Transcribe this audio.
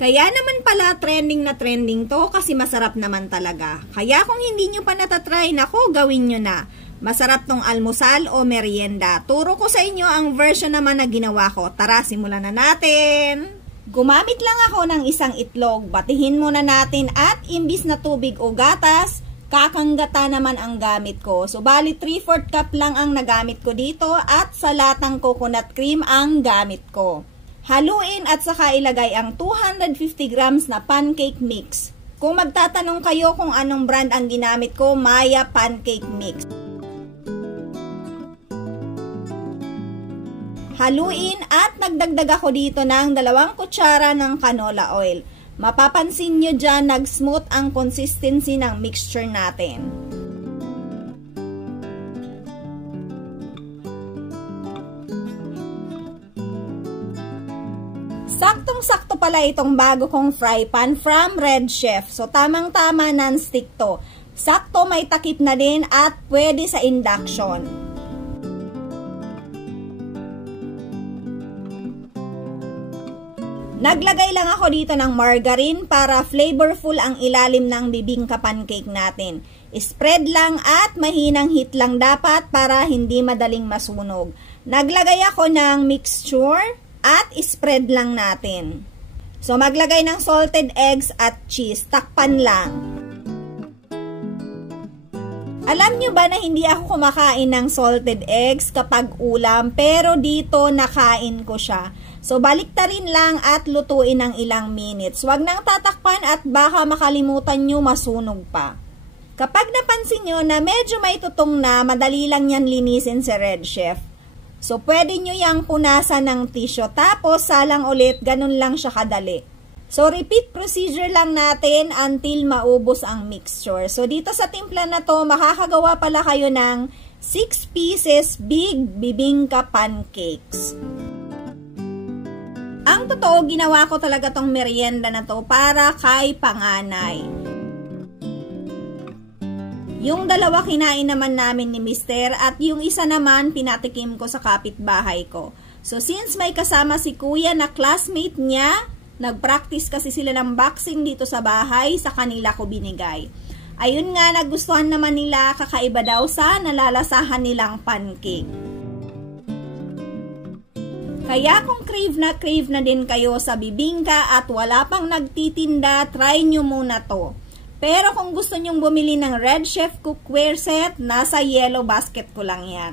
Kaya naman pala trending na trending to kasi masarap naman talaga. Kaya kung hindi nyo pa natatry, nako, gawin nyo na. Masarap tong almusal o merienda. Turo ko sa inyo ang version naman na ginawa ko. Tara, simulan na natin! Gumamit lang ako ng isang itlog. Batihin muna natin at imbis na tubig o gatas, kakanggata naman ang gamit ko. So, bali 3/4 cup lang ang nagamit ko dito at sa latang coconut cream ang gamit ko. Haluin at saka ilagay ang 250 grams na pancake mix. Kung magtatanong kayo kung anong brand ang ginamit ko, Maya Pancake Mix. Haluin at nagdagdag ako dito ng 2 kutsara ng canola oil. Mapapansin nyo dyan, nag-smooth ang consistency ng mixture natin. Saktong-sakto pala itong bago kong fry pan from Red Chef. So, tamang-tama non-stick to. Sakto may takip na din at pwede sa induction. Naglagay lang ako dito ng margarine para flavorful ang ilalim ng bibingka pancake natin. Spread lang at mahinang heat lang dapat para hindi madaling masunog. Naglagay ako ng mixture at spread lang natin. So, maglagay ng salted eggs at cheese. Takpan lang. Alam nyo ba na hindi ako kumakain ng salted eggs kapag ulam, pero dito nakain ko siya. So, baliktarin lang at lutuin ng ilang minutes. Huwag nang tatakpan at baka makalimutan nyo masunog pa. Kapag napansin nyo na medyo may tutong na, madali lang yan linisin si Red Chef. So, pwede nyo yang punasan ng tissue, tapos salang ulit, ganun lang siya kadali. So, repeat procedure lang natin until maubos ang mixture. So, dito sa timpla na to, makakagawa pala kayo ng 6 pieces big bibingka pancakes. Ang totoo, ginawa ko talaga tong merienda na to para kay panganay. Yung 2 kinain naman namin ni Mister at yung isa naman pinatikim ko sa kapitbahay ko. So, since may kasama si kuya na classmate niya, nag-practice kasi sila ng boxing dito sa bahay, sa kanila ko binigay. Ayun nga, nagustuhan naman nila, kakaiba daw sa nalalasahan nilang pancake. Kaya kung crave na din kayo sa bibingka at wala pang nagtitinda, try nyo muna to. Pero kung gusto nyong bumili ng Red Chef Cookware Set, nasa yellow basket ko lang yan.